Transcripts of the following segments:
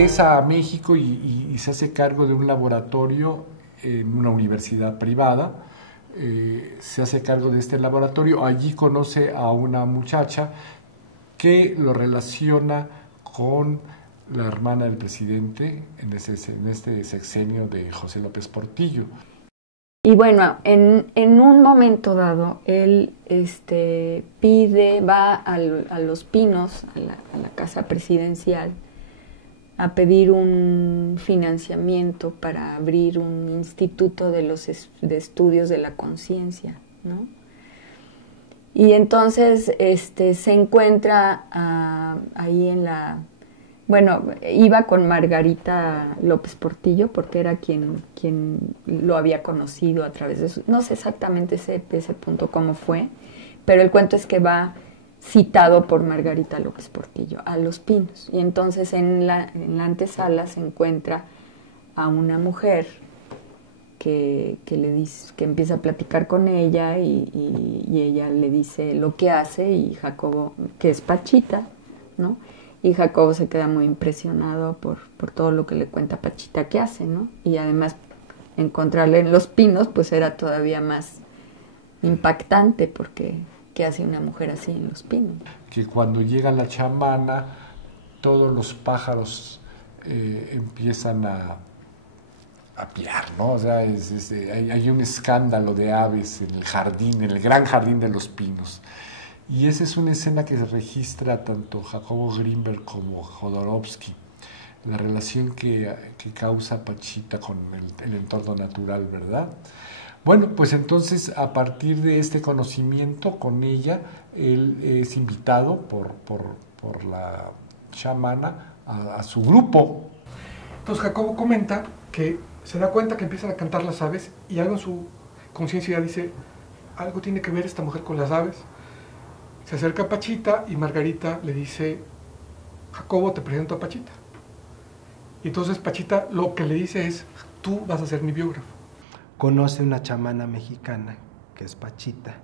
regresa a México y se hace cargo de un laboratorio en una universidad privada. Se hace cargo de este laboratorio. Allí conoce a una muchacha que lo relaciona con la hermana del presidente en este sexenio de José López Portillo. Y bueno, en un momento dado, él va a Los Pinos, a la casa presidencial, a pedir un financiamiento para abrir un instituto de estudios de la conciencia, ¿no? Y entonces se encuentra ahí bueno, iba con Margarita López Portillo porque era quien lo había conocido a través de no sé exactamente ese punto cómo fue, pero el cuento es que va citado por Margarita López Portillo a Los Pinos. Y entonces en la antesala se encuentra a una mujer que le dice, que empieza a platicar con ella y ella le dice lo que hace, y Jacobo, que es Pachita, ¿no? Y Jacobo se queda muy impresionado por todo lo que le cuenta Pachita que hace, ¿no? Y además encontrarle en Los Pinos pues era todavía más impactante, porque ¿qué hace una mujer así en Los Pinos? Que cuando llega la chamana, todos los pájaros empiezan a piar, ¿no? O sea, hay un escándalo de aves en el jardín, en el gran jardín de Los Pinos. Y esa es una escena que registra tanto Jacobo Grinberg como Jodorowsky, la relación que causa Pachita con el entorno natural, ¿verdad? Bueno, pues entonces a partir de este conocimiento con ella, él es invitado por la chamana a su grupo. Entonces Jacobo comenta que se da cuenta que empiezan a cantar las aves y algo en su conciencia dice, algo tiene que ver esta mujer con las aves. Se acerca a Pachita y Margarita le dice, Jacobo, te presento a Pachita. Y entonces Pachita lo que le dice es, tú vas a ser mi biógrafo. Conoce una chamana mexicana, que es Pachita,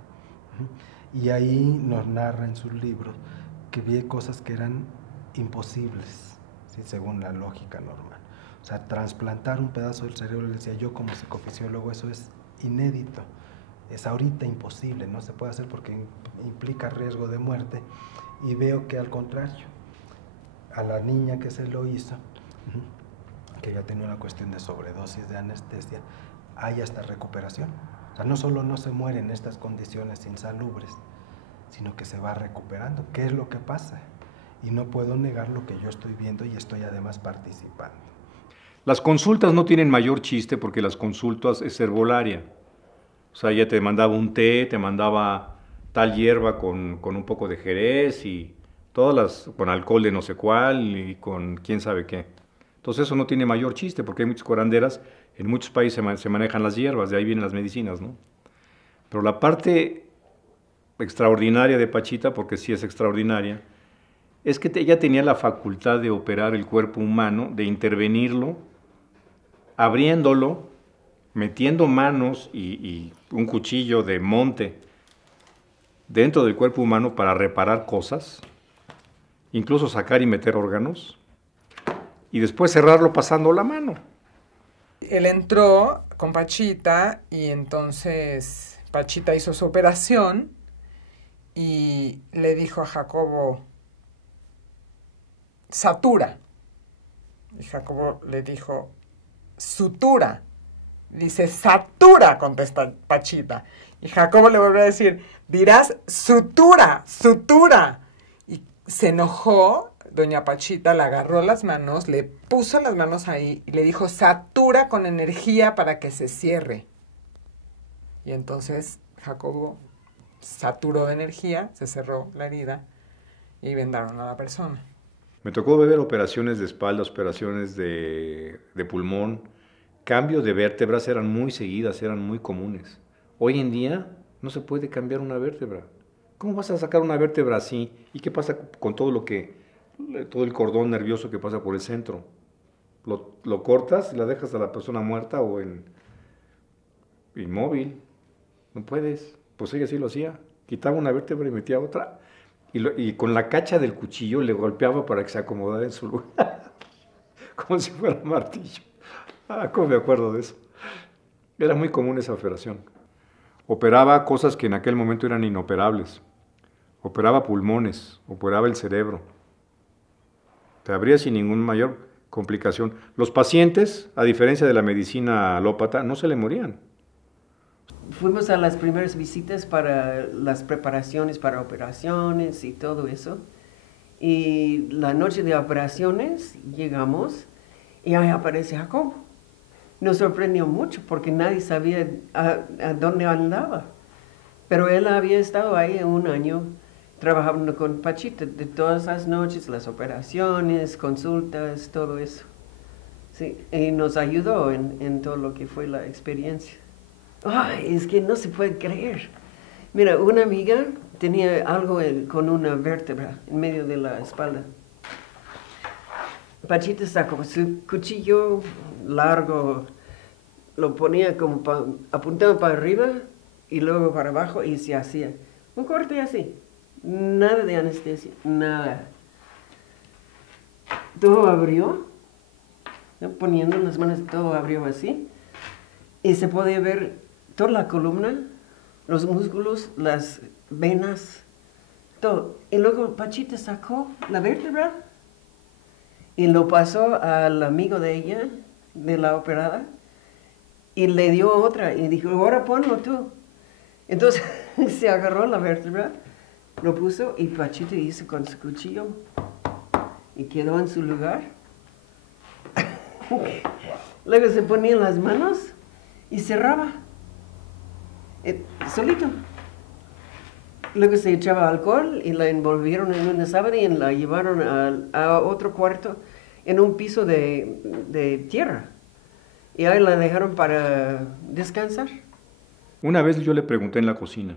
y ahí nos narra en sus libros que vi cosas que eran imposibles, ¿sí? Según la lógica normal. O sea, trasplantar un pedazo del cerebro, le decía yo como psicofisiólogo, eso es inédito. Es ahorita imposible, no se puede hacer porque implica riesgo de muerte. Y veo que al contrario, a la niña que se lo hizo, que ya tenía una cuestión de sobredosis de anestesia, hay hasta recuperación. O sea, no solo no se muere en estas condiciones insalubres, sino que se va recuperando. ¿Qué es lo que pasa? Y no puedo negar lo que yo estoy viendo y estoy además participando. Las consultas no tienen mayor chiste porque las consultas es herbolaria. O sea, ella te mandaba un té, te mandaba tal hierba con un poco de jerez y todas las, con alcohol de no sé cuál y con quién sabe qué. Entonces eso no tiene mayor chiste porque hay muchas curanderas, en muchos países se manejan las hierbas, de ahí vienen las medicinas, ¿no? Pero la parte extraordinaria de Pachita, porque sí es extraordinaria, es que ella tenía la facultad de operar el cuerpo humano, de intervenirlo, abriéndolo, metiendo manos y un cuchillo de monte dentro del cuerpo humano para reparar cosas, incluso sacar y meter órganos, y después cerrarlo pasando la mano. Él entró con Pachita y entonces Pachita hizo su operación y le dijo a Jacobo, satura. Y Jacobo le dijo, sutura. Dice, satura, contesta Pachita. Y Jacobo le volvió a decir, dirás sutura, sutura. Y se enojó, doña Pachita le agarró las manos, le puso las manos ahí y le dijo, satura con energía para que se cierre. Y entonces Jacobo saturó de energía, se cerró la herida y vendaron a la persona. Me tocó ver operaciones de espalda, operaciones de pulmón. Cambios de vértebras eran muy seguidas, eran muy comunes. Hoy en día no se puede cambiar una vértebra. ¿Cómo vas a sacar una vértebra así? ¿Y qué pasa con todo el cordón nervioso que pasa por el centro? Lo cortas y la dejas a la persona muerta o inmóvil. No puedes. Pues ella sí lo hacía. Quitaba una vértebra y metía otra. Y con la cacha del cuchillo le golpeaba para que se acomodara en su lugar. como si fuera martillo. ¿Cómo me acuerdo de eso? Era muy común esa operación. Operaba cosas que en aquel momento eran inoperables. Operaba pulmones, operaba el cerebro. Te abría sin ninguna mayor complicación. Los pacientes, a diferencia de la medicina alópata, no se le morían. Fuimos a las primeras visitas para las preparaciones para operaciones y todo eso. Y la noche de operaciones llegamos y ahí aparece Jacobo. Nos sorprendió mucho porque nadie sabía a dónde andaba. Pero él había estado ahí 1 año trabajando con Pachita de todas las noches, las operaciones, consultas, todo eso. Sí, y nos ayudó en todo lo que fue la experiencia. Ay, es que no se puede creer. Mira, una amiga tenía algo con una vértebra en medio de la espalda. Pachita sacó su cuchillo largo, lo ponía como apuntado para arriba y luego para abajo y se hacía un corte así. Nada de anestesia, nada. Todo abrió, ¿no? Poniendo las manos, todo abrió así. Y se podía ver toda la columna, los músculos, las venas, todo. Y luego Pachita sacó la vértebra y lo pasó al amigo de ella, de la operada, y le dio otra. Y dijo, ahora ponlo tú. Entonces se agarró la vértebra, lo puso y Pachita hizo con su cuchillo y quedó en su lugar. Luego se ponía las manos y cerraba solito. Luego se echaba alcohol y la envolvieron en una sábana y la llevaron a otro cuarto en un piso de tierra. Y ahí la dejaron para descansar. Una vez yo le pregunté en la cocina,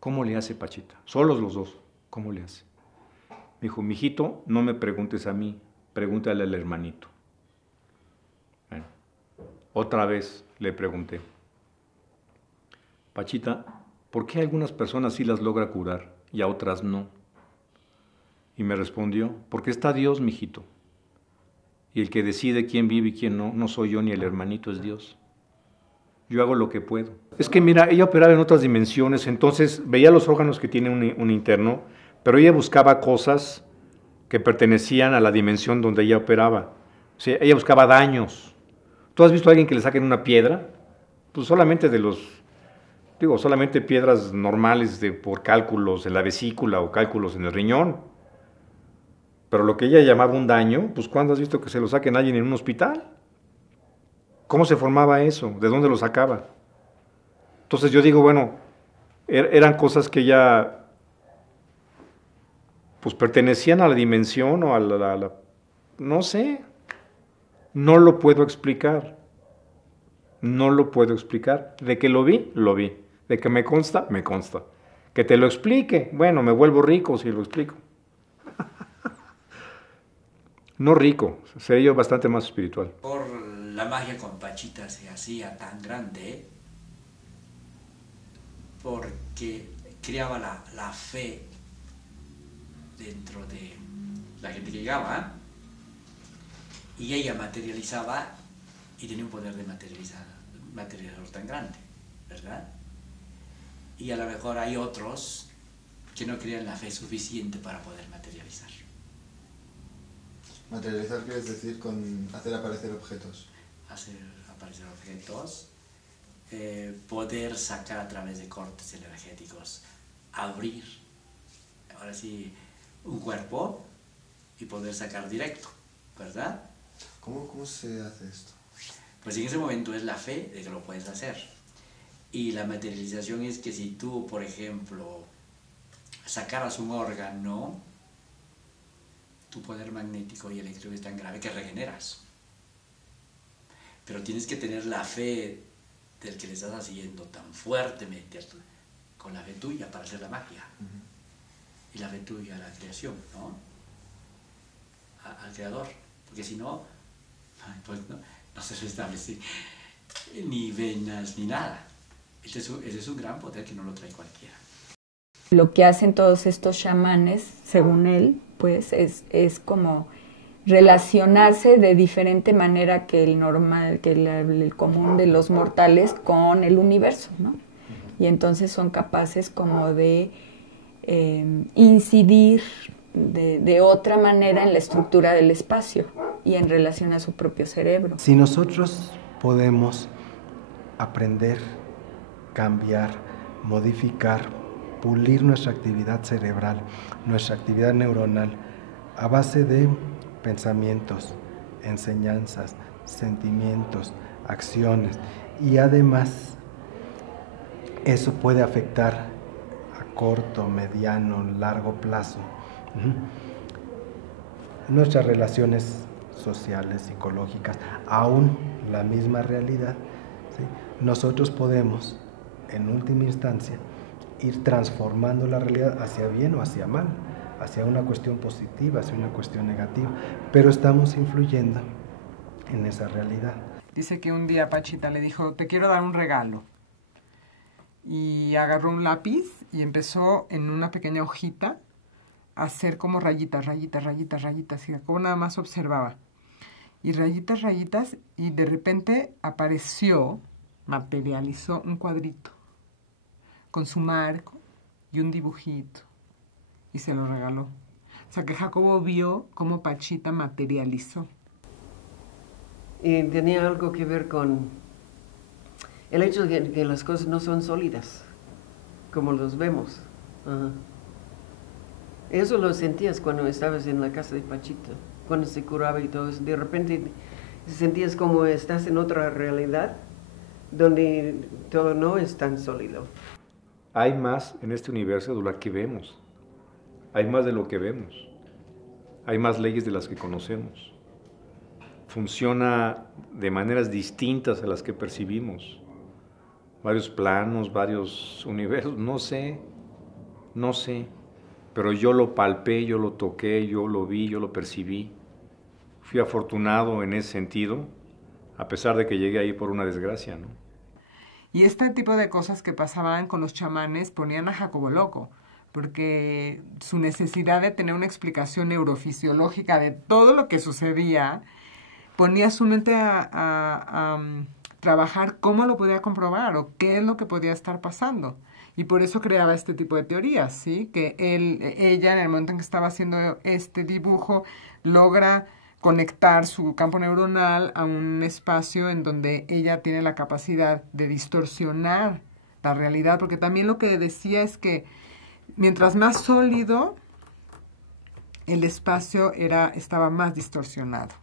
¿cómo le hace Pachita? Solos los dos, ¿cómo le hace? Me dijo, mijito, no me preguntes a mí, pregúntale al hermanito. Bueno, otra vez le pregunté, Pachita, ¿por qué a algunas personas sí las logra curar y a otras no? Y me respondió, porque está Dios, mijito. Y el que decide quién vive y quién no, no soy yo ni el hermanito, es Dios. Yo hago lo que puedo. Es que mira, ella operaba en otras dimensiones, entonces veía los órganos que tiene un interno, pero ella buscaba cosas que pertenecían a la dimensión donde ella operaba. O sea, ella buscaba daños. ¿Tú has visto a alguien que le saquen una piedra? Pues solamente solamente piedras normales por cálculos en la vesícula o cálculos en el riñón. Pero lo que ella llamaba un daño, pues ¿cuándo has visto que se lo saquen a alguien en un hospital? ¿Cómo se formaba eso? ¿De dónde lo sacaba? Entonces yo digo, bueno, eran cosas que ya pues pertenecían a la dimensión o a la no sé, no lo puedo explicar. No lo puedo explicar. De que lo vi, lo vi. De que me consta, me consta. Que te lo explique, bueno, me vuelvo rico si lo explico. No rico, sería yo bastante más espiritual. Por la magia con Pachita se hacía tan grande porque creaba la fe dentro de la gente que llegaba y ella materializaba y tenía un poder de materializador tan grande, ¿verdad? Y a lo mejor hay otros que no crean la fe suficiente para poder materializar. Materializar quieres decir con hacer aparecer objetos. Hacer aparecer objetos, poder sacar a través de cortes energéticos, abrir, ahora sí, un cuerpo y poder sacar directo, ¿verdad? ¿Cómo se hace esto? Pues en ese momento es la fe de que lo puedes hacer. Y la materialización es que si tú, por ejemplo, sacaras un órgano, tu poder magnético y eléctrico es tan grave que regeneras. Pero tienes que tener la fe del que le estás haciendo tan fuertemente con la fe tuya para hacer la magia. Y la fe tuya a la creación, ¿no? Al creador. Porque si no, pues no se restablece ni venas ni nada. Ese es un gran poder que no lo trae cualquiera. Lo que hacen todos estos chamanes, según él, pues es como relacionarse de diferente manera que el normal, que el común de los mortales con el universo, ¿no? Y entonces son capaces como de incidir de otra manera en la estructura del espacio y en relación a su propio cerebro. Si nosotros podemos aprender, cambiar, modificar, pulir nuestra actividad cerebral, nuestra actividad neuronal, a base de pensamientos, enseñanzas, sentimientos, acciones, y además eso puede afectar a corto, mediano, largo plazo nuestras relaciones sociales, psicológicas, aún la misma realidad, ¿sí? Nosotros podemos, en última instancia, ir transformando la realidad hacia bien o hacia mal, hacia una cuestión positiva, hacia una cuestión negativa, pero estamos influyendo en esa realidad. Dice que un día Pachita le dijo, te quiero dar un regalo. Y agarró un lápiz y empezó en una pequeña hojita a hacer como rayitas, rayitas, rayitas, rayitas. Y Jacobo nada más observaba. Y rayitas, rayitas, y de repente apareció, materializó un cuadrito con su marco y un dibujito. Y se lo regaló. O sea que Jacobo vio cómo Pachita materializó. Y tenía algo que ver con el hecho de que las cosas no son sólidas, como los vemos. Ajá. Eso lo sentías cuando estabas en la casa de Pachita, cuando se curaba y todo eso. De repente sentías como estás en otra realidad, donde todo no es tan sólido. Hay más en este universo de lo que vemos. Hay más de lo que vemos. Hay más leyes de las que conocemos. Funciona de maneras distintas a las que percibimos. Varios planos, varios universos, no sé. Pero yo lo palpé, yo lo toqué, yo lo vi, yo lo percibí. Fui afortunado en ese sentido, a pesar de que llegué ahí por una desgracia, ¿no? Y este tipo de cosas que pasaban con los chamanes ponían a Jacobo loco, porque su necesidad de tener una explicación neurofisiológica de todo lo que sucedía ponía su mente a trabajar cómo lo podía comprobar o qué es lo que podía estar pasando. Y por eso creaba este tipo de teorías, ¿sí? Que ella, en el momento en que estaba haciendo este dibujo, logra conectar su campo neuronal a un espacio en donde ella tiene la capacidad de distorsionar la realidad, porque también lo que decía es que mientras más sólido, el espacio estaba más distorsionado.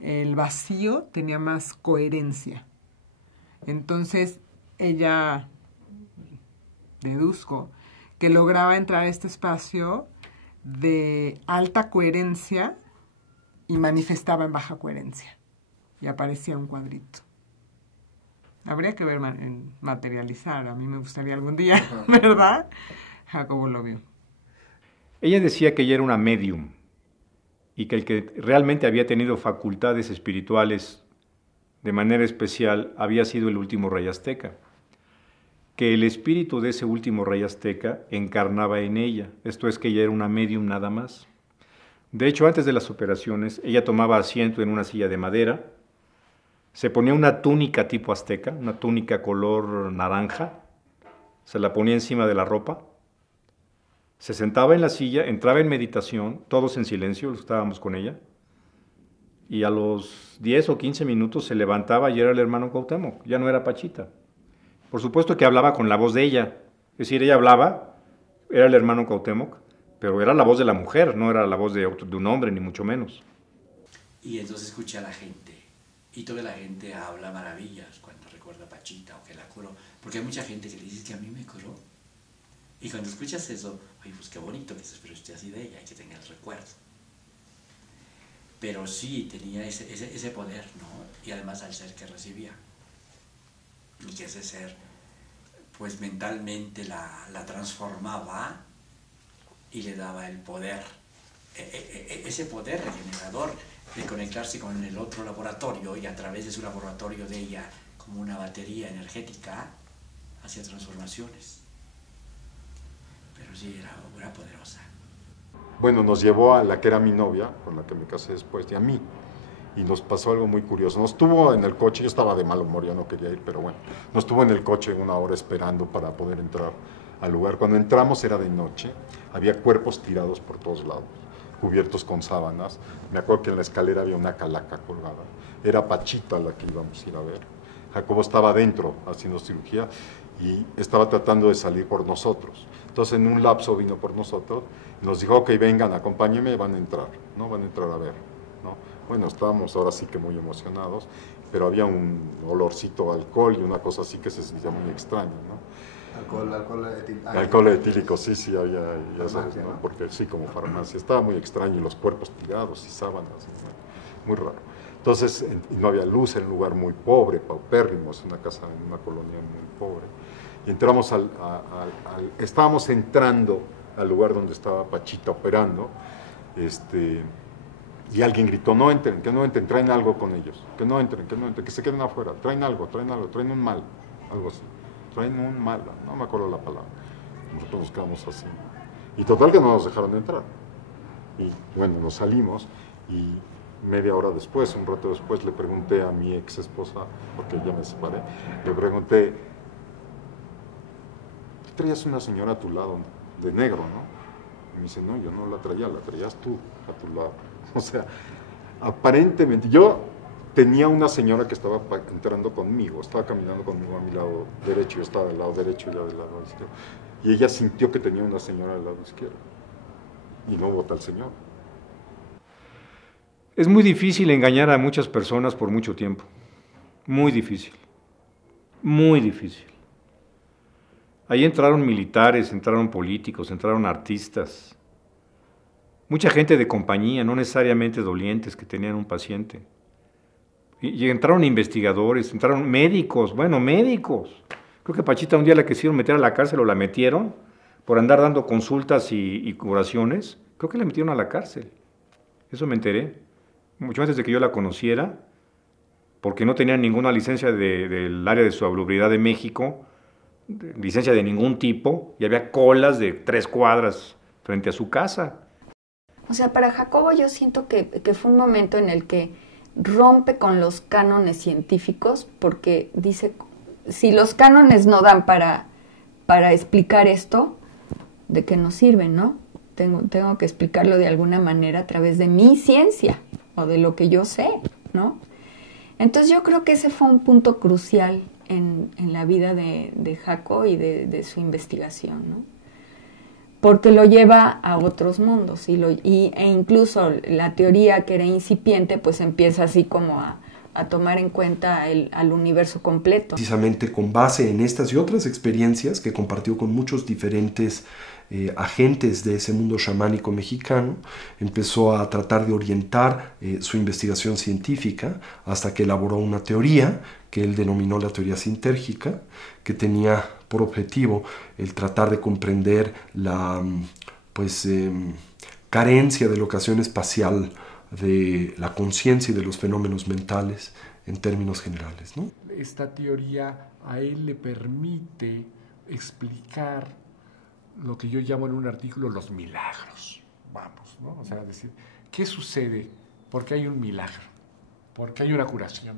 El vacío tenía más coherencia. Entonces, ella, deduzco, que lograba entrar a este espacio de alta coherencia y manifestaba en baja coherencia. Y aparecía un cuadrito. Habría que ver materializar. A mí me gustaría algún día, ¿verdad? Jacobo lo vio. Ella decía que ella era una medium y que el que realmente había tenido facultades espirituales de manera especial había sido el último rey azteca, que el espíritu de ese último rey azteca encarnaba en ella, esto es que ella era una medium nada más. De hecho, antes de las operaciones, ella tomaba asiento en una silla de madera, se ponía una túnica tipo azteca, una túnica color naranja, se la ponía encima de la ropa, se sentaba en la silla, entraba en meditación, todos en silencio, estábamos con ella, y a los 10 o 15 minutos se levantaba y era el hermano Cuauhtémoc, ya no era Pachita. Por supuesto que hablaba con la voz de ella, es decir, ella hablaba, era el hermano Cuauhtémoc, pero era la voz de la mujer, no era la voz de un hombre, ni mucho menos. Y entonces escucha a la gente, y toda la gente habla maravillas cuando recuerda a Pachita o que la curó, porque hay mucha gente que le dice que a mí me curó. Y cuando escuchas eso, oye, pues qué bonito que se espere usted así de ella y que tenga el recuerdo. Pero sí tenía ese poder, ¿no? Y además al ser que recibía. Y que ese ser, pues mentalmente la transformaba y le daba el poder, ese poder regenerador de conectarse con el otro laboratorio y a través de su laboratorio de ella, como una batería energética, hacía transformaciones. Pero sí, era poderosa. bueno, nos llevó a la que era mi novia, con la que me casé después, y a mí. Y nos pasó algo muy curioso. Nos tuvo en el coche, yo estaba de mal humor, ya no quería ir, pero bueno, nos tuvo en el coche 1 hora esperando para poder entrar al lugar. Cuando entramos era de noche, había cuerpos tirados por todos lados, cubiertos con sábanas. Me acuerdo que en la escalera había una calaca colgada. Era Pachita la que íbamos a ir a ver. Jacobo estaba adentro haciendo cirugía y estaba tratando de salir por nosotros. Entonces en un lapso vino por nosotros y nos dijo, ok, vengan, acompáñenme, van a entrar, ¿no? Van a entrar a ver, ¿no? Bueno, estábamos ahora sí que muy emocionados, pero había un olorcito a alcohol y una cosa así que se sentía muy extraña, ¿no? Alcohol etílico, sí, había, ya sabes, ¿no? Porque sí, como farmacia, estaba muy extraño, y los cuerpos tirados y sábanas, ¿no? Muy raro. Entonces, no había luz, en un lugar muy pobre, paupérrimo, es una casa en una colonia muy pobre. Y entramos estábamos entrando al lugar donde estaba Pachita operando, y alguien gritó, no entren, que no entren, traen algo con ellos, que no entren, que se queden afuera, traen algo, traen un mal, algo así, traen un mal, no me acuerdo la palabra. Nosotros nos quedamos así. Y total que no nos dejaron entrar. Y bueno, nos salimos y media hora después, un rato después, le pregunté a mi ex esposa, porque ya me separé, le pregunté, tú traías una señora a tu lado, de negro, ¿no? Y me dice, no, yo no la traías tú a tu lado. O sea, aparentemente, yo tenía una señora que estaba entrando conmigo, estaba caminando conmigo a mi lado derecho, yo estaba del lado derecho y ella del lado izquierdo. Y ella sintió que tenía una señora del lado izquierdo. Y no hubo tal señor. Es muy difícil engañar a muchas personas por mucho tiempo. Muy difícil. Muy difícil. Ahí entraron militares, entraron políticos, entraron artistas. Mucha gente de compañía, no necesariamente dolientes, que tenían un paciente. Y entraron investigadores, entraron médicos, médicos. Creo que Pachita un día la quisieron meter a la cárcel o la metieron por andar dando consultas y curaciones. Creo que la metieron a la cárcel. Eso me enteré. Mucho antes de que yo la conociera, porque no tenía ninguna licencia del área de salubridad de México, licencia de ningún tipo, y había colas de 3 cuadras frente a su casa. O sea, para Jacobo yo siento que fue un momento en el que rompe con los cánones científicos, porque dice, si los cánones no dan para explicar esto, ¿de qué nos sirven, no? Tengo que explicarlo de alguna manera a través de mi ciencia, o de lo que yo sé, ¿no? Entonces yo creo que ese fue un punto crucial en la vida de Jaco y de su investigación, ¿no? Porque lo lleva a otros mundos e incluso la teoría que era incipiente pues empieza así como a tomar en cuenta al universo completo. Precisamente con base en estas y otras experiencias que compartió con muchos diferentes agentes de ese mundo chamánico mexicano, empezó a tratar de orientar su investigación científica hasta que elaboró una teoría que él denominó la teoría sintérgica, que tenía por objetivo el tratar de comprender la carencia de locación espacial de la conciencia y de los fenómenos mentales en términos generales, ¿no? Esta teoría a él le permite explicar lo que yo llamo en un artículo los milagros, vamos, ¿no? O sea, decir, ¿qué sucede? ¿Por qué hay un milagro? ¿Por qué hay una curación?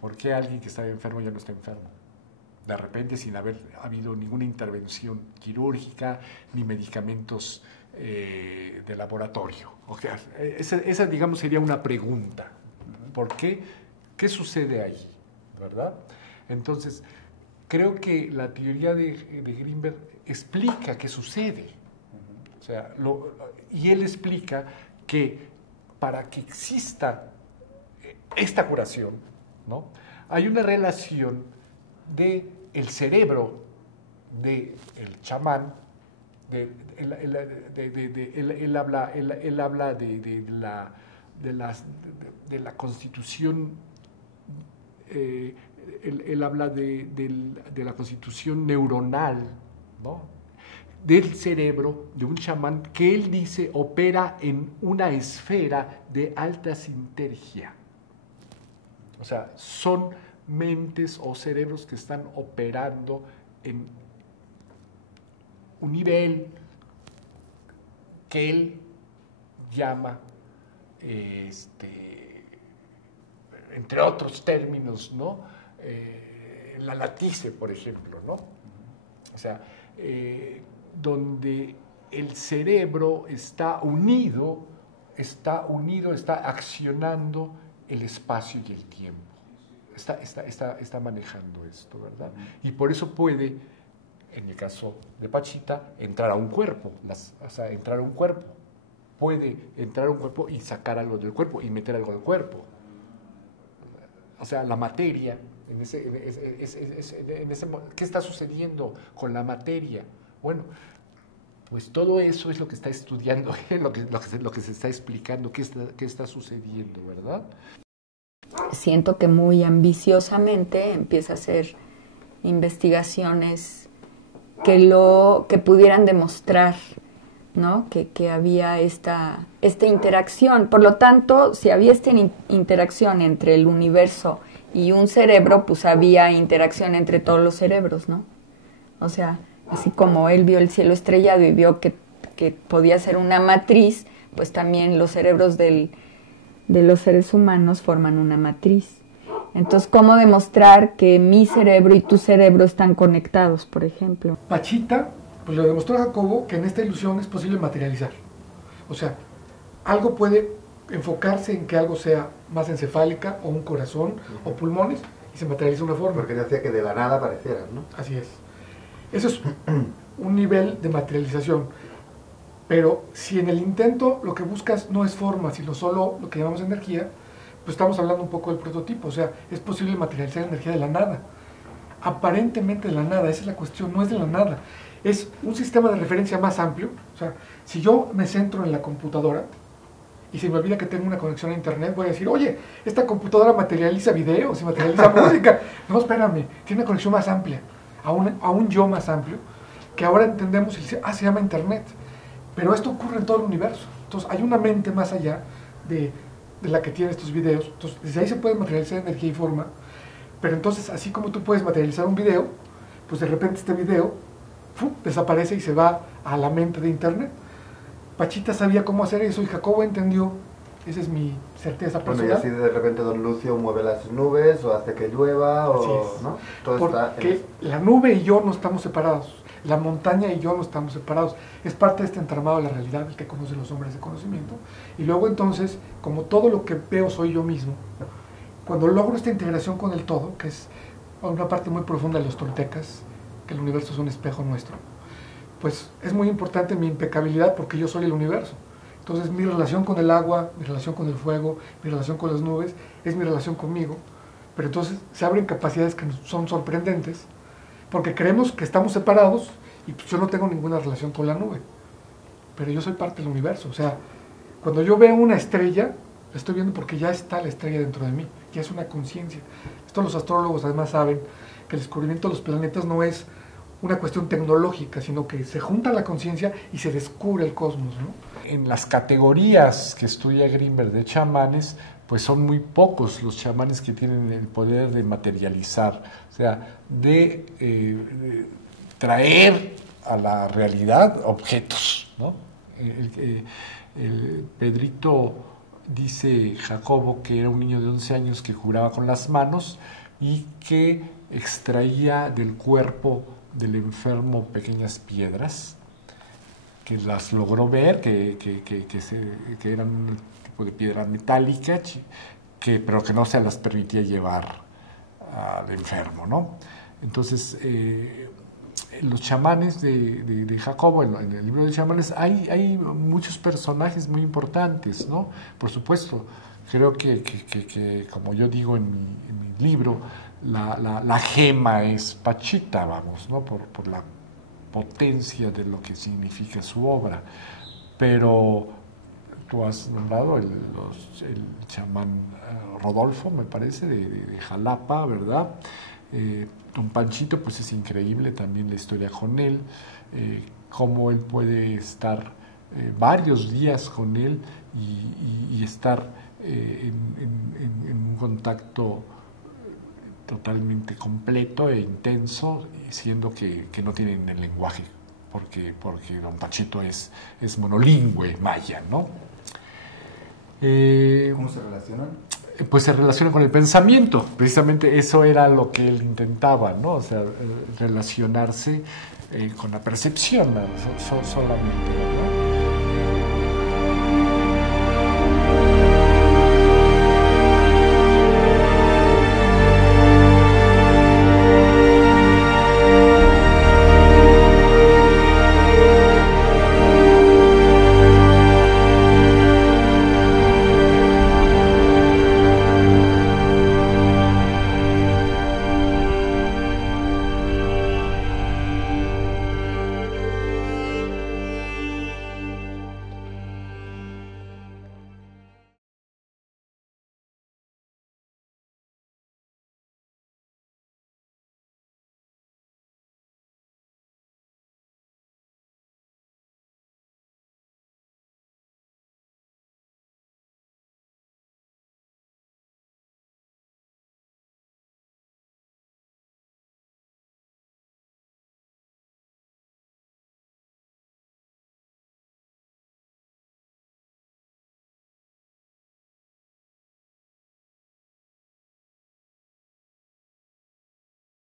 ¿Por qué alguien que está enfermo ya no está enfermo? De repente, sin haber habido ninguna intervención quirúrgica ni medicamentos de laboratorio. O sea, esa, digamos, sería una pregunta. ¿Por qué? ¿Qué sucede ahí? ¿Verdad? Entonces, creo que la teoría de Grinberg explica qué sucede. O sea, y él explica que para que exista esta curación, ¿no? Hay una relación del cerebro del chamán. Él habla de la constitución, él habla de la constitución neuronal, ¿no? Del cerebro de un chamán que él dice opera en una esfera de alta sintergia. O sea, son mentes o cerebros que están operando en un nivel que él llama, entre otros términos, ¿no? La latice, por ejemplo, ¿no? O sea, donde el cerebro está unido, está accionando el espacio y el tiempo. Está manejando esto, ¿verdad? Y por eso puede, en el caso de Pachita, entrar a un cuerpo, puede entrar a un cuerpo y sacar algo del cuerpo y meter algo del cuerpo. O sea, la materia, ¿qué está sucediendo con la materia? Bueno, pues todo eso es lo que está estudiando, lo que se está explicando, qué está sucediendo, ¿verdad? Siento que muy ambiciosamente empieza a hacer investigaciones que pudieran demostrar, ¿no? que había esta interacción. Por lo tanto, si había esta interacción entre el universo y un cerebro, pues había interacción entre todos los cerebros, ¿no? O sea, así como él vio el cielo estrellado y vio que podía ser una matriz, pues también los cerebros de los seres humanos forman una matriz. Entonces, ¿cómo demostrar que mi cerebro y tu cerebro están conectados, por ejemplo? Pachita, pues lo demostró Jacobo que en esta ilusión es posible materializar. O sea, algo puede enfocarse en que algo sea más encefálica, o un corazón, o pulmones, y se materializa una forma. Porque decía que de la nada apareciera, ¿no? Así es. Eso es un nivel de materialización. Pero si en el intento lo que buscas no es forma, sino solo lo que llamamos energía, pues estamos hablando un poco del prototipo. O sea, es posible materializar energía de la nada. Aparentemente de la nada, esa es la cuestión, no es de la nada. Es un sistema de referencia más amplio. O sea, si yo me centro en la computadora y se me olvida que tengo una conexión a internet, voy a decir, oye, esta computadora materializa videos y materializa música. No, espérame, tiene una conexión más amplia, a un yo más amplio, que ahora entendemos y se llama internet. Pero esto ocurre en todo el universo. Entonces hay una mente más allá de la que tiene estos videos. Entonces desde ahí se puede materializar energía y forma. Pero entonces, así como tú puedes materializar un video, pues de repente este video desaparece y se va a la mente de internet. Pachita sabía cómo hacer eso y Jacobo entendió. Esa es mi certeza personal. Bueno, y así de repente don Lucio mueve las nubes o hace que llueva, o, ¿no? Todo porque la nube y yo no estamos separados. La montaña y yo no estamos separados. Es parte de este entramado de la realidad, el que conocen los hombres de conocimiento. Y luego entonces, como todo lo que veo soy yo mismo, cuando logro esta integración con el todo, que es una parte muy profunda de los toltecas, que el universo es un espejo nuestro, pues es muy importante mi impecabilidad porque yo soy el universo. Entonces mi relación con el agua, mi relación con el fuego, mi relación con las nubes, es mi relación conmigo. Pero entonces se abren capacidades que son sorprendentes, porque creemos que estamos separados y pues yo no tengo ninguna relación con la nube. Pero yo soy parte del universo. O sea, cuando yo veo una estrella, la estoy viendo porque ya está la estrella dentro de mí, ya es una conciencia. Esto los astrólogos además saben, que el descubrimiento de los planetas no es una cuestión tecnológica, sino que se junta la conciencia y se descubre el cosmos, ¿no? En las categorías que estudia Grinberg de chamanes, pues son muy pocos los chamanes que tienen el poder de materializar, o sea, de traer a la realidad objetos, ¿no? El Pedrito dice Jacobo que era un niño de 11 años que juraba con las manos y que extraía del cuerpo del enfermo pequeñas piedras, que las logró ver, que eran un tipo de piedra metálica, pero que no se las permitía llevar al enfermo, ¿no? Entonces, los chamanes de Jacobo, en el libro de chamanes, hay muchos personajes muy importantes, ¿no? Por supuesto, creo que como yo digo en mi libro, la gema es Pachita, vamos, ¿no? Por la potencia de lo que significa su obra. Pero tú has nombrado el chamán Rodolfo, me parece, de Jalapa, ¿verdad? Don Panchito, pues es increíble también la historia con él, cómo él puede estar varios días con él y estar en un contacto totalmente completo e intenso, siendo que no tienen el lenguaje porque don Pachito es monolingüe maya, ¿no? ¿Cómo se relacionan? Pues se relaciona con el pensamiento, precisamente eso era lo que él intentaba, ¿no? O sea, relacionarse con la percepción solamente, ¿no?